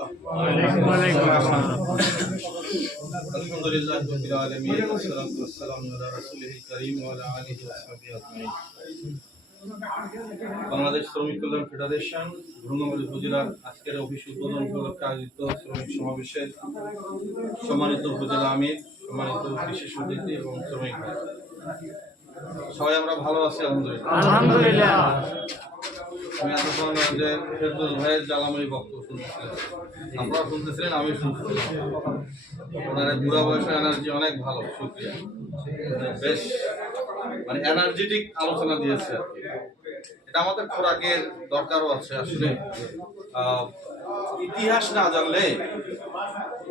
রাহমাতুল্লাহ। ওয়ালাইকুম আসসালাম। আলহামদুলিল্লাহি রাব্বিল আলামিন ওয়াসসালাতু ওয়াসসালামু আলা রাসূলিল কারীম ওয়া আলা আলিহি ওয়া সাহবিহি আজমাইন। বাংলাদেশ শ্রমিক কল্যাণ ফেডারেশন ভ্রমণবাড়ী উপজেলার আজকের অফিস উদ্বোধন উপলক্ষে আয়োজিত শ্রমিক সমাবেশের সম্মানিত উপজেলা আমির, সম্মানিত বিশেষ অতিথি এবং শ্রমিক ভাই, সবাই আমরা ভালো আছি আলহামদুলিল্লাহ। আলহামদুলিল্লাহ। আমি এতক্ষণ যে ফেরদৌস ভাইয়ের জ্বালাময়ী বক্তব্য শুনতেছিলাম, আপনারা শুনতেছিলেন, আমি শুনতেছিলাম। ওনার বুড়া বয়সের এনার্জি অনেক ভালো, শুকরিয়া। বেশ মানে এনার্জেটিক আলোচনা দিয়েছে আর কি। এটা আমাদের খোরাকের দরকারও আছে আসলে। ইতিহাস না জানলে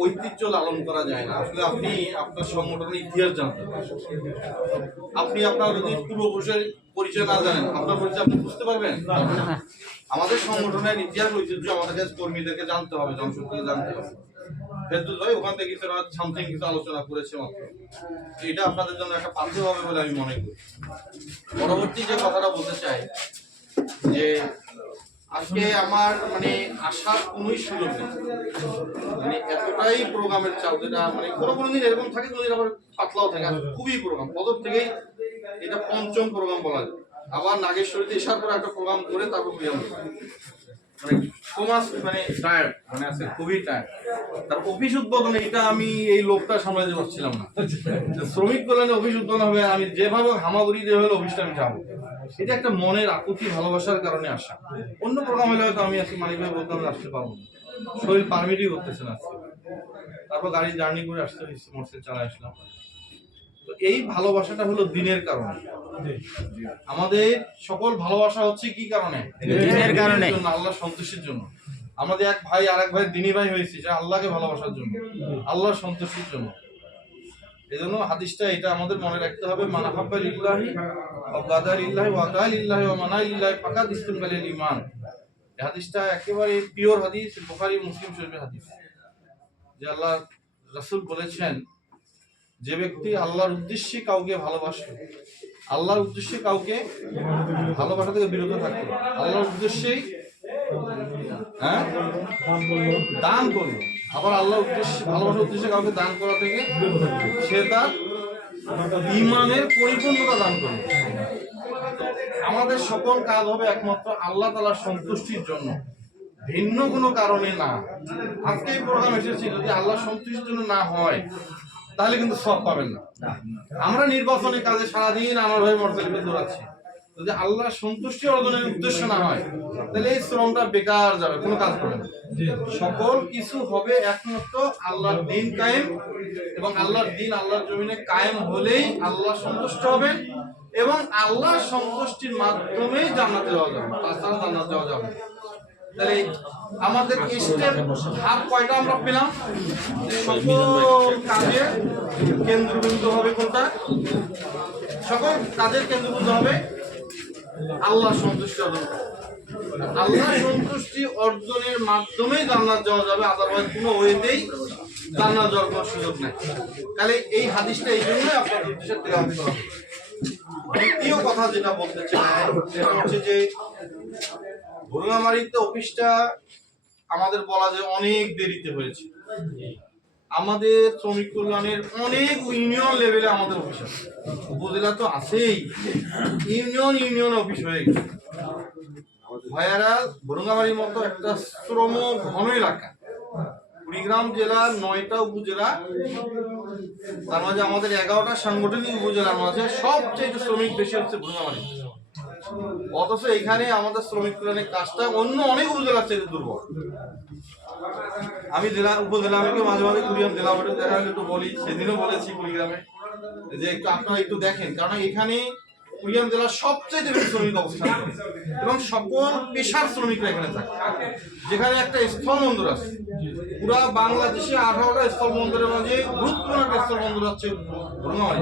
ঐতিহ্য লালন করা যায় না। আসলে আপনি আপনার সংগঠনের ইতিহাস জানতে হবে। আপনি আপনার যদি পূর্বপুরুষের পরিচয় না জানেন, আপনার পরিচয় আপনি বুঝতে পারবেন? আমাদের সংগঠনের ইতিহাস ঐতিহ্য আমাদের কাছে কর্মীদেরকে জানতে হবে, জনশক্তিকে জানতে হবে। ফেরদৌস ভাই ওখান থেকে কিছু সামথিং কিছু আলোচনা করেছে মাত্র। এটা আপনাদের জন্য একটা পাথেয় হবে বলে আমি মনে করি। পরবর্তী যে কথাটা বলতে চাই যে আজকে আমার মানে আসার কোনোই সুযোগ নেই। মানে এতটাই প্রোগ্রামের চাপ, যেটা মানে কোনো দিন এরকম থাকে, কোনোদিন আবার পাতলাও থাকে। খুবই প্রোগ্রাম প্রথম থেকেই এটা পঞ্চম প্রোগ্রাম বলা যায়। আবার নাগেশ্বরীতে এসার পর একটা প্রোগ্রাম করে তারপর মানে সমাজ মানে টায়ার্ড, মানে আছে খুবই টায়ার্ড। তার অফিস উদ্বোধনে এটা আমি এই লোকটা সামলাতে পারছিলাম না। শ্রমিক কল্যাণে অফিস উদ্বোধন হবে, আমি যেভাবে হামাগুড়ি দিয়ে হলে অফিসটা আমি যাবো, এটা একটা মনের আকুতি ভালোবাসার কারণে আসা। অন্য প্রোগ্রাম হলে হয়তো আমি আজকে মানিক ভাই বলতাম আসতে পারবো না, শরীর পারমিটই করতেছে না। তারপর গাড়ি জার্নি করে আসতে হয়েছে, মোটরসাইকেল চালায় আসলাম। তো এই ভালোবাসাটা হলো দিনের কারণে। আমাদের সকল ভালোবাসা হচ্ছে কি কারণে? দিনের কারণে, আল্লাহর সন্তুষ্টির জন্য। আমাদের এক ভাই আর এক ভাই দিনী ভাই হয়েছে, যে আল্লাহকে ভালোবাসার জন্য, আল্লাহর সন্তুষ্টির জন্য। এই জন্য হাদিসটা এটা আমাদের মনে রাখতে হবে, মানা হাব্বা লিল্লাহি ওয়া গাদা লিল্লাহি ওয়া আতা লিল্লাহি ওয়া মানা লিল্লাহি ফাকাদ ইসতাকাবাল ঈমান। এই হাদিসটা একেবারে পিওর হাদিস, বুখারী মুসলিম শরীফের হাদিস। যে আল্লাহ রাসূল বলেছেন, যে ব্যক্তি আল্লাহর উদ্দেশ্যে কাউকে ভালোবাসে, আল্লাহর উদ্দেশ্যে কাউকে ভালোবাসা থেকে বিরত থাকবে, আল্লাহর উদ্দেশ্যেই দান করবে, আবার আল্লাহর উদ্দেশ্যে ভালোবাসার উদ্দেশ্যে কাউকে দান করা থেকে সে তার ঈমানের পরিপূর্ণতা দান করবে। আমাদের সকল কাজ হবে একমাত্র আল্লাহ তাআলার সন্তুষ্টির জন্য, ভিন্ন কোনো কারণে না। আজকে এই প্রোগ্রাম এসেছি, যদি আল্লাহর সন্তুষ্টির জন্য না হয় তাহলে কিন্তু সব পাবেন না। আমরা নির্বাচনী কাজে সারাদিন আমার ভাই মোটরসাইকেলে দৌড়াচ্ছি, যদি আল্লাহর সন্তুষ্টি অর্জনের উদ্দেশ্য না হয় তাহলে এই শ্রমটা বেকার যাবে, কোনো কাজ করবে না। সকল কিছু হবে একমাত্র আল্লাহর দিন কায়েম, এবং আল্লাহর দিন আল্লাহর জমিনে কায়েম হলেই আল্লাহ সন্তুষ্ট হবেন, এবং আল্লাহর সন্তুষ্টির মাধ্যমেই জান্নাতে যাওয়া যাবে, তাছাড়া জান্নাত যাওয়া যাবে। তাহলে আমাদের স্টেপ ধাপ কয়টা আমরা পেলাম? সকল কাজের কেন্দ্রবিন্দু হবে কোনটা? সকল কাজের কেন্দ্রবিন্দু হবে আল্লাহ সন্তুষ্টি অর্জন। আল্লাহ সন্তুষ্টি অর্জনের মাধ্যমেই জান্নাত যাওয়া যাবে, আদারওয়াইজ কোনো ওয়েতেই জান্নাত যাওয়ার কোনো সুযোগ নেই। তাহলে এই হাদিসটা এই জন্যই আপনাদের উদ্দেশ্যে তেলাওয়াত করা হবে। দ্বিতীয় কথা যেটা বলতে চাই সেটা হচ্ছে যে ভুরুঙ্গামারীতে অফিসটা আমাদের বলা যায় অনেক দেরিতে হয়েছে। আমাদের শ্রমিক কল্যাণের অনেক ইউনিয়ন লেভেলে আমাদের অফিস আছে, উপজেলা তো আছেই, ইউনিয়ন অফিস হয়ে গেছে। ভাইয়ারা, ভুরুঙ্গামারীর মতো একটা শ্রম ঘন এলাকা, কুড়িগ্রাম জেলার 9টা উপজেলা, তার মাঝে আমাদের 11টা সাংগঠনিক উপজেলার মাঝে সবচেয়ে শ্রমিক বেশি হচ্ছে ভুরুঙ্গামারী। অথচ এখানে আমাদের শ্রমিক কল্যাণের কাজটা অন্য অনেক উপজেলার চাইতে দুর্বল। আমি উপজেলা আমিকে মাঝে মাঝে কুড়িগ্রাম জেলা বোর্ডে দেখা হলে একটু বলি, সেদিনও বলেছি কুড়িগ্রামে যে একটু আপনারা একটু দেখেন, কারণ এখানে কুড়িগ্রাম জেলার সবচেয়ে বেশি শ্রমিক অবস্থান করে এবং সকল পেশার শ্রমিকরা এখানে থাকে। যেখানে একটা স্থল বন্দর আছে, পুরা বাংলাদেশে 18টা স্থল বন্দরের মাঝে গুরুত্বপূর্ণ একটা স্থল বন্দর হচ্ছে ভুরুঙ্গামারী।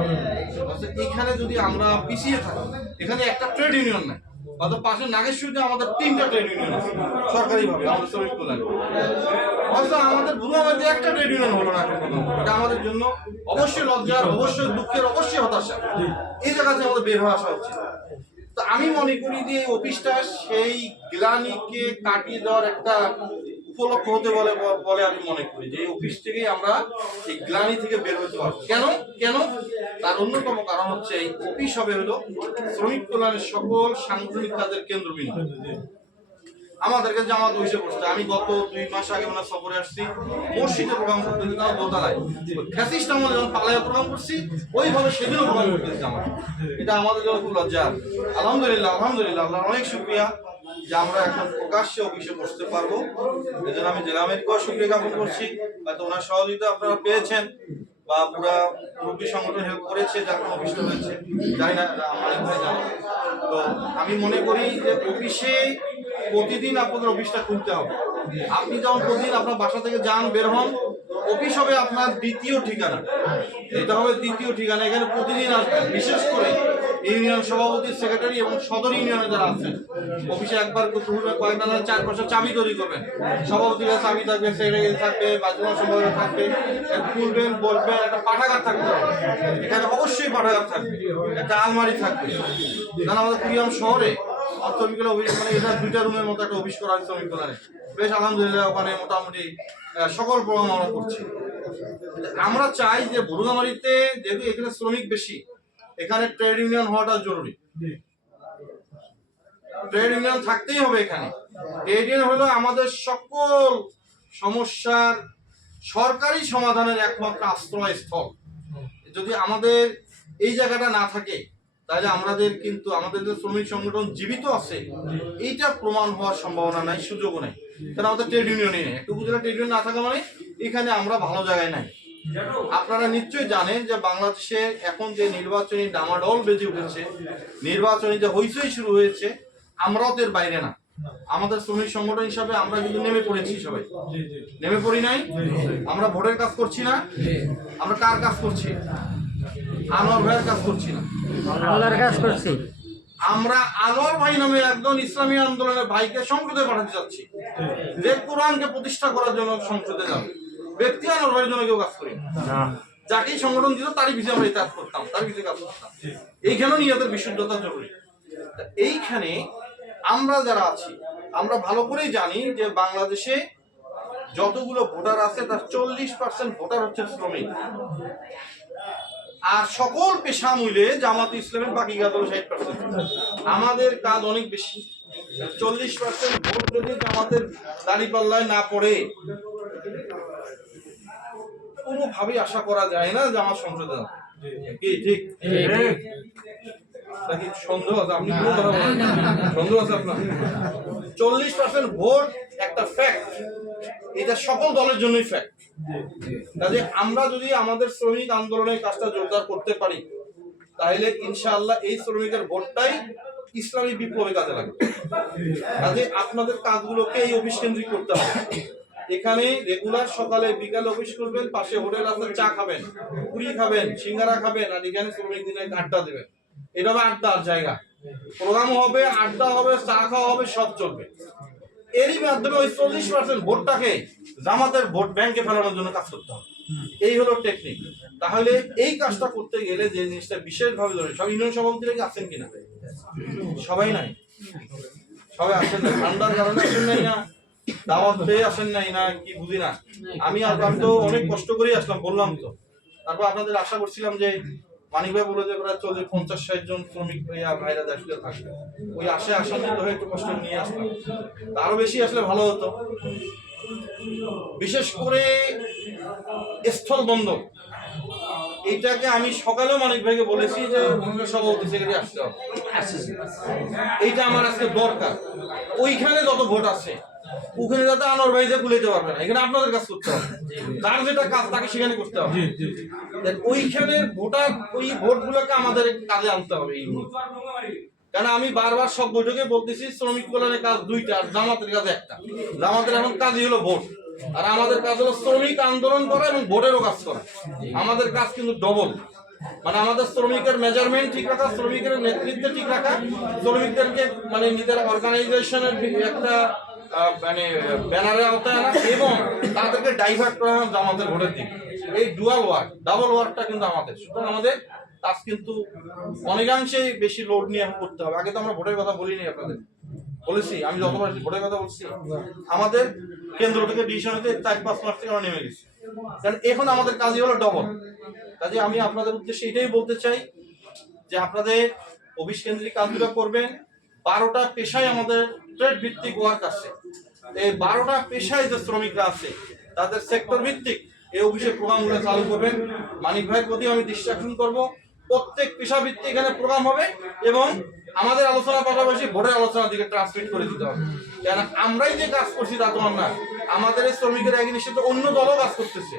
এখানে যদি আমরা পিছিয়ে থাকি, এখানে একটা ট্রেড ইউনিয়ন নাই, অর্থাৎ পাশে নাগেশ্বরীতে আমাদের 3টা ট্রেড ইউনিয়ন আছে সরকারিভাবে আমাদের শ্রমিক কল্যাণ, অথচ আমাদের ভুরুঙ্গামারীতে একটা ট্রেড ইউনিয়ন হলো না। এটা আমাদের জন্য অবশ্যই লজ্জার, অবশ্যই দুঃখের, অবশ্যই হতাশা। এই জায়গা থেকে আমাদের বের হয়ে আসা উচিত। তো আমি মনে করি যে এই অফিসটা সেই গ্লানিকে কাটিয়ে দেওয়ার একটা উপলক্ষ হতে বলে বলে আমি মনে করি যে এই অফিস থেকেই আমরা এই গ্লানি থেকে বের হতে পারবো। কেন কেন তার অন্যতম কারণ হচ্ছে এই অফিস হবে হলো শ্রমিক কল্যাণের সকল সাংগঠনিক কাজের কেন্দ্রবিন্দু। আমাদেরকে জামাত হইসে পড়ছে। আমি গত 2 মাস আগে ওনার সফরে আসছি, মসজিদে প্রোগ্রাম করতে দিতাম দোতলায়, ফ্যাসিস্ট আমলে যখন পালায় প্রোগ্রাম করছি ওইভাবে সেদিনও প্রোগ্রাম করতে দিতাম। এটা আমাদের জন্য খুব লজ্জা। আলহামদুলিল্লাহ আলহামদুলিল্লাহ আল্লাহর অনেক শুকরিয়া যে আমরা এখন প্রকাশ্যে অফিসে বসতে পারবো। এই জন্য আমি জেলা আমিরকেও শুকরিয়া জ্ঞাপন করছি। হয়তো ওনার সহযোগিতা আপনারা পেয়েছেন বা পুরা মুরব্বী সংগঠন হেল্প করেছে যার কোনো অফিসটা হয়েছে, জানি না মালিক ভাই জানে। তো আমি মনে করি যে অফিসে প্রতিদিন আপনাদের অফিসটা খুলতে হবে। আপনি যখন প্রতিদিন আপনার বাসা থেকে যান বের হন, অফিস হবে আপনার দ্বিতীয় ঠিকানা। এটা হবে দ্বিতীয় ঠিকানা। এখানে প্রতিদিন আসবেন, বিশেষ করে ইউনিয়ন সভাপতি, সেক্রেটারি এবং সদর ইউনিয়নে যারা আছেন অফিসে একবার কয়েকটা 4-5টা চাবি তৈরি করবেন। সভাপতির কাছে চাবি থাকবে, সেক্রেটারি থাকবে, বাজনা সম্পাদক থাকবে, খুলবেন বলবেন। একটা পাঠাগার থাকতে হবে, এখানে অবশ্যই পাঠাগার থাকবে, একটা আলমারি থাকবে। কারণ আমাদের কুড়িগ্রাম শহরে শ্রমিকের অফিস মানে এটা 2টা রুমের মতো একটা অফিস করা হয় শ্রমিক কল্যাণে। বেশ আলহামদুলিল্লাহ ওখানে মোটামুটি সকল প্রোগ্রাম আমরা করছি। আমরা চাই যে ভুরুঙ্গামারীতে যেহেতু এখানে শ্রমিক বেশি, এখানে ট্রেড ইউনিয়ন হওয়াটা জরুরি। ট্রেড ইউনিয়ন থাকতেই হবে এখানে। ট্রেড ইউনিয়ন হলো আমাদের সকল সমস্যার সরকারি সমাধানের একমাত্র আশ্রয়স্থল। যদি আমাদের এই জায়গাটা না থাকে তাহলে আমাদের কিন্তু আমাদের যে শ্রমিক সংগঠন জীবিত আছে এইটা প্রমাণ হওয়ার সম্ভাবনা নাই, সুযোগও নাই। কারণ আমাদের ট্রেড ইউনিয়নই নেই। একটু বুঝলে ট্রেড ইউনিয়ন না থাকা মানে এখানে আমরা ভালো জায়গায় নাই। আপনারা নিশ্চয়ই জানেন যে বাংলাদেশে এখন যে নির্বাচনী ডামাডোল বেজে উঠেছে, নির্বাচনী যে হইচই শুরু হয়েছে, আমরাও তো এর বাইরে না। আমাদের শ্রমিক সংগঠন হিসাবে আমরা কিন্তু নেমে পড়েছি। সবাই নেমে পড়ি নাই? আমরা ভোটের কাজ করছি না? আমরা কার কাজ করছি? আনোয়ার ভাইয়ের কাজ করছি না, আল্লাহর কাজ করছি। আমরা আনোয়ার ভাই নামে একজন ইসলামী আন্দোলনের ভাইকে সংসদে পাঠাতে যাচ্ছি, যে কোরআনকে প্রতিষ্ঠা করার জন্য সংসদে যাবে। ব্যক্তি আনোয়ার ভাইয়ের জন্য কেউ কাজ করি না। যাকেই সংগঠন দিত তারই পিছিয়ে আমরা কাজ করতাম, তার পিছিয়ে কাজ করতাম। এইখানেও নিয়তের বিশুদ্ধতা জরুরি। এইখানে আমরা যারা আছি আমরা ভালো করেই জানি যে বাংলাদেশে যতগুলো ভোটার আছে তার 40% ভোটার হচ্ছে শ্রমিক। আর সকল পেশা মিলে জামাত ইসলামের বাকি কাজ হলো 60%। আমাদের কাজ অনেক বেশি। 40% ভোট যদি জামাতের দাঁড়িপাল্লায় না পড়ে কোনোভাবেই আশা করা যায় না যে আমার সংসদে যাবে। কি ঠিক নাকি সন্দেহ আছে? আপনি কোনো কথা বলেন, সন্দেহ আছে আপনার? 40% ভোট একটা ফ্যাক্ট, এটা সকল দলের জন্যই ফ্যাক্ট। কাজে আমরা যদি আমাদের শ্রমিক আন্দোলনের কাজটা জোরদার করতে পারি তাহলে ইনশাআল্লাহ এই শ্রমিকের ভোটটাই ইসলামী বিপ্লবে কাজে লাগবে। কাজে আপনাদের কাজগুলোকে এই অফিস কেন্দ্রিক করতে হবে। এখানে রেগুলার সকালে বিকালে অফিস করবেন, পাশে হোটেল আছে, চা খাবেন, পুরি খাবেন, সিঙ্গারা খাবেন, আর এখানে শ্রমিক দিনে আড্ডা দেবেন। এটা হবে আড্ডার জায়গা। প্রোগ্রাম হবে, আড্ডা হবে, চা খাওয়া হবে, সব চলবে। এরই মাধ্যমে ওই 40% ভোটটাকে জামাতের ভোট ব্যাংকে ফেলানোর জন্য কাজ করতে হবে। এই হলো টেকনিক। তাহলে এই কাজটা করতে গেলে যে জিনিসটা বিশেষভাবে জরুরি, সব ইউনিয়ন সভাপতিরা কি আছেন কিনা? সবাই নাই, সবাই আসেন না। ঠান্ডার কারণে আসেন নাই না, দাওয়াত পেয়ে আসেন নাই না, কি বুঝি না। আমি তো অনেক কষ্ট করেই আসলাম, বললাম তো। তারপর আপনাদের আশা করছিলাম যে মানিক ভাই বলে যে প্রায় 50-60 জন শ্রমিক ভাইরা দেশে থাকবে, ওই আসান্বিত হয়ে একটু কষ্ট নিয়ে আসলাম। আরো বেশি আসলে ভালো হতো। বিশেষ করে স্থল বন্দর, এইটাকে আমি সকালেও মানিক ভাইকে বলেছি যে সভাপতি সেক্রেটারি আসতে হবে, এইটা আমার আজকে দরকার। ওইখানে যত ভোট আছে ওখানে যাতে আনোয়ার ভাই যে গুলাইতে পারবে না, এখানে আপনাদের কাজ করতে হবে। যার যেটা কাজ তাকে সেখানে করতে হবে। ওইখানের ভোটার, ওই ভোটগুলোকে আমাদের কাজে আনতে হবে। কারণ আমি বারবার সব বৈঠকে বলতেছি শ্রমিক কল্যাণের কাজ 2টা আর জামাতের কাজ 1টা। জামাতের এখন কাজই হলো ভোট, আর আমাদের কাজ হলো শ্রমিক আন্দোলন করা এবং ভোটেরও কাজ করা। আমাদের কাজ কিন্তু ডবল। মানে আমাদের শ্রমিকের মেজারমেন্ট ঠিক রাখা, শ্রমিকের নেতৃত্ব ঠিক রাখা, শ্রমিকদেরকে মানে নিজের অর্গানাইজেশনের একটা মানে ব্যানারের আওতায় আনা এবং তাদেরকে ডাইভার্ট করা জামাতের ভোটের দিকে। এই ডুয়াল ওয়ার্ক, ডাবল ওয়ার্কটা কিন্তু আমাদের। সুতরাং আমাদের কাজ কিন্তু অনেকাংশেই বেশি লোড নিয়ে এখন করতে হবে। আগে তো আমরা ভোটের কথা বলিনি আপনাদের, বলেছি আমি যতবার ভোটের কথা বলছি, আমাদের কেন্দ্র থেকে ডিসিশন হতে 4-5 মাস থেকে আমরা নেমে গেছি, কারণ এখন আমাদের কাজই হলো ডবল। কাজে আমি আপনাদের উদ্দেশ্যে এটাই বলতে চাই যে আপনাদের অফিস কেন্দ্রিক কাজগুলো করবেন। 12টা পেশায় আমাদের ট্রেড ভিত্তিক ওয়ার্ক আছে, এই 12টা পেশায় যে শ্রমিকরা আছে তাদের সেক্টর ভিত্তিক এই অফিসের প্রোগ্রামগুলো চালু করবেন। মানিক ভাইয়ের প্রতি আমি দৃষ্টি আকর্ষণ করবো, প্রত্যেক পেশা ভিত্তিক এখানে প্রোগ্রাম হবে এবং আমাদের আলোচনার পাশাপাশি ভোটের আলোচনার দিকে ট্রান্সমিট করে দিতে হবে। কেন আমরাই যে কাজ করছি তা তো না, আমাদের এই শ্রমিকের একই সাথে অন্য দলও কাজ করতেছে।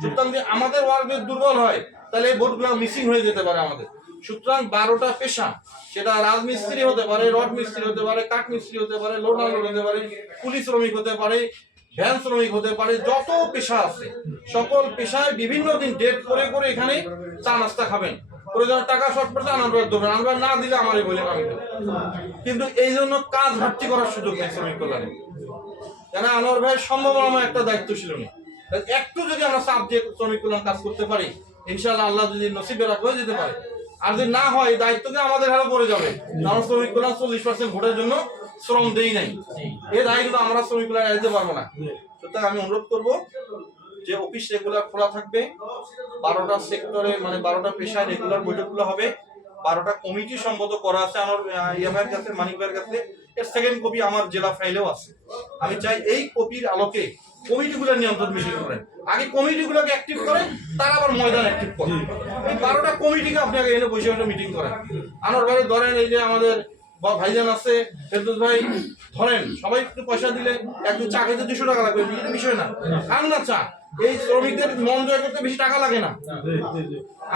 সুতরাং যদি আমাদের ওয়ার্ক যদি দুর্বল হয় তাহলে এই ভোটগুলো মিসিং হয়ে যেতে পারে আমাদের। সুতরাং 12টা পেশা, সেটা রাজমিস্ত্রি হতে পারে, রড মিস্ত্রি হতে পারে, কাঠ মিস্ত্রি হতে পারে, লোড আনলোড হতে পারে, পুলিশ শ্রমিক হতে পারে, ভ্যান শ্রমিক হতে পারে, যত পেশা আছে সকল পেশায় বিভিন্ন দিন ডেট করে করে এখানে চা নাস্তা খাবেন। প্রয়োজন টাকা শর্ট পড়ছে আনবার দেবেন, আনবার না দিলে আমারই বলেন আমি দেবো। কিন্তু এই জন্য কাজ ঘাটতি করার সুযোগ নেই শ্রমিক কল্যাণে। কেন আনোয়ার ভাইয়ের সম্ভাবনা একটা দায়িত্বশীল নেই, একটু যদি আমরা চাপ দিয়ে শ্রমিক কল্যাণ কাজ করতে পারি ইনশাআল্লাহ আল্লাহ যদি নসিবে রাখা হয়ে যেতে পারে। আর যদি না হয় দায়িত্বকে আমাদের হাতে পড়ে যাবে, কারণ শ্রমিক কল্যাণ 40% ভোটের জন্য শ্রম দেই নাই, এই দায়িত্ব আমরা শ্রমিক কল্যাণ দিতে পারবো না। সুতরাং আমি অনুরোধ করবো যে অফিস রেগুলার খোলা থাকবে, 12টা সেক্টরে মানে 12টা পেশায় রেগুলার বৈঠকগুলো হবে। 12টা কমিটি সম্মত করা আছে আমার ইয়ামের কাছে, মানিক ভাইয়ের কাছে। এর সেকেন্ড কপি আমার জেলা ফাইলেও আছে। আমি চাই এই কপির আলোকে কমিটিগুলো নিয়ন্ত্রণ মিটিং করেন, আগে কমিটিগুলোকে অ্যাক্টিভ করেন, তার আবার ময়দান অ্যাক্টিভ করেন। এই 12টা কমিটিকে আপনি আগে এনে বসে মিটিং করেন। আনোয়ার ভাই ধরেন এই যে আমাদের ভাইজান আছে ফেরদৌস ভাই, ধরেন সবাই একটু পয়সা দিলে একটু চা খেতে 200 টাকা লাগবে, এটা বিষয় না। খান না চা, এই শ্রমিকদের মন জয় করতে বেশি টাকা লাগে না।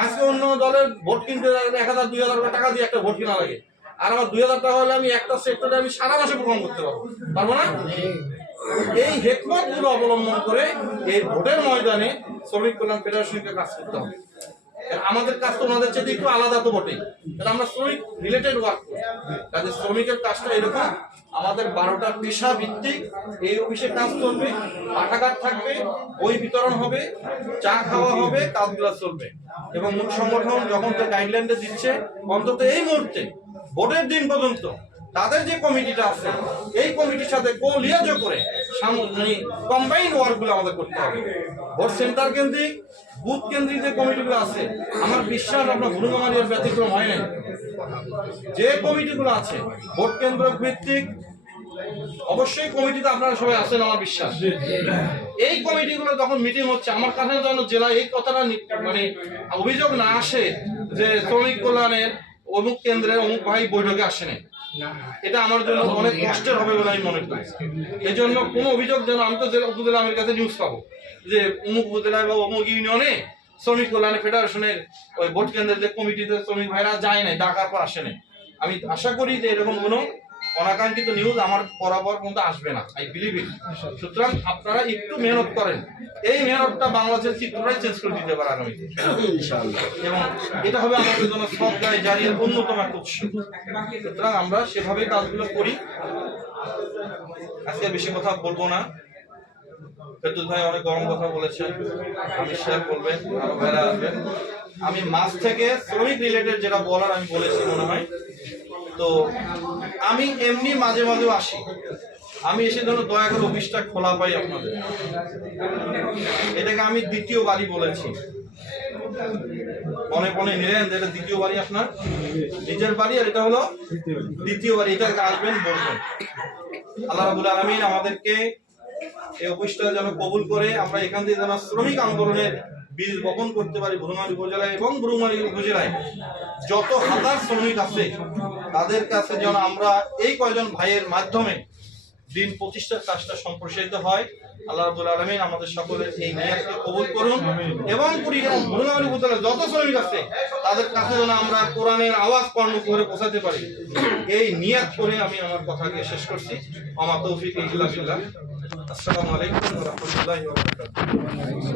আজকে অন্য দলের ভোট কিনতে 1000-2000 টাকা দিয়ে একটা ভোট কিনা লাগে, আর আমার 2000 টাকা হলে আমি একটা সেক্টরে আমি সারা মাসে প্রোগ্রাম করতে পারবো না। এই হেকমত গুলো অবলম্বন করে এই ভোটের ময়দানে শ্রমিক কল্যাণ ফেডারেশনকে কাজ করতে হবে। আমাদের কাজ তো ওনাদের চেয়ে একটু আলাদা তো বটে, আমরা শ্রমিক রিলেটেড ওয়ার্ক করি। কাজে শ্রমিকের কাজটা এরকম, আমাদের 12টা পেশা ভিত্তিক এই অফিসে কাজ করবে, পাঠাগার থাকবে, বই বিতরণ হবে, চা খাওয়া হবে, কাজগুলো চলবে। এবং মূল সংগঠন যখন তো গাইডলাইনটা দিচ্ছে অন্তত এই মুহূর্তে ভোটের দিন পর্যন্ত তাদের যে কমিটিটা আছে এই কমিটির সাথে কোলিয়াজ করে মানে কম্বাইন ওয়ার্কগুলো আমাদের করতে হবে। ভোট সেন্টার কেন্দ্রিক, বুথ কেন্দ্রিক যে কমিটিগুলো আছে, আমার বিশ্বাস আপনার ভুলুমারিয়ার ব্যতিক্রম হয় নাই। যে কমিটিগুলো আছে ভোট কেন্দ্র ভিত্তিক, অবশ্যই কমিটিতে আপনারা সবাই আছেন আমার বিশ্বাস। এই কমিটিগুলো যখন মিটিং হচ্ছে আমার কাছে যেন জেলায় এই কথাটা মানে অভিযোগ না আসে যে শ্রমিক কল্যাণের অমুক কেন্দ্রের অমুক ভাই বৈঠকে আসেনি, এটা আমার জন্য অনেক কষ্টের হবে বলে আমি মনে করি। এই জন্য কোনো অভিযোগ যেন, আমি তো জেলা উপজেলা আমার কাছে নিউজ পাবো যে অমুক উপজেলায় বা অমুক ইউনিয়নে শ্রমিক কল্যাণ ফেডারেশনের ওই ভোট কেন্দ্রের যে কমিটিতে শ্রমিক ভাইরা যায় নাই, ডাকার পর আসে নাই। আমি আশা করি যে এরকম কোনো অনাকাঙ্ক্ষিত নিউজ আমার বরাবর কিন্তু আসবে না, আই বিলিভ ইট। সুতরাং আপনারা একটু মেহনত করেন, এই মেহনতটা বাংলাদেশের চিত্রটাই চেঞ্জ করে দিতে পারে আগামীতে ইনশাআল্লাহ, এবং এটা হবে আমাদের জন্য সবদায় জারির অন্যতম একটা উৎস। সুতরাং আমরা সেভাবে কাজগুলো করি। আজকে বেশি কথা বলবো না, ফেরদৌস ভাই অনেক গরম কথা বলেছেন, আমি শেয়ার করবেন, আরো ভাইরা আসবেন। আমি মাস থেকে শ্রমিক রিলেটেড যেটা বলার আমি বলেছি মনে হয়। তো আমি এমনি মাঝে মাঝেও আসি, আমি এসে ধরো দয়া করে অফিসটা খোলা পাই আপনাদের, এটাকে আমি দ্বিতীয় বাড়ি বলেছি। মনে মনে নিলেন যে এটা দ্বিতীয় বাড়ি, আপনার নিজের বাড়ি, আর এটা হলো দ্বিতীয় বাড়ি। এটা আসবেন বলবেন। আল্লাহ রাব্বুল আলামিন আমাদেরকে এই অফিসটা যেন কবুল করে আমরা এখান থেকে যেন শ্রমিক আন্দোলনের বীজ বপন করতে পারি। বুড়ুমারি উপজেলায় এবং বুড়ুমারি উপজেলায় যত হাজার শ্রমিক আছে তাদের কাছে যেন আমরা এই কয়জন ভাইয়ের মাধ্যমে দিন প্রতিষ্ঠার কাজটা সম্প্রসারিত হয়। আল্লাহ রাব্বুল আলামিন আমাদের সকলের এই নিয়াতকে কবুল করুন, এবং বুড়ুমারি উপজেলার যত শ্রমিক আছে তাদের কাছে যেন আমরা কোরআনের আওয়াজ কর্ণ করে পৌঁছাতে পারি, এই নিয়াত করে আমি আমার কথাকে শেষ করছি। আমা তৌফিক ইল্লা বিল্লাহ। আসসালামু আলাইকুম ওয়া রাহমাতুল্লাহি ওয়া বারাকাতুহু।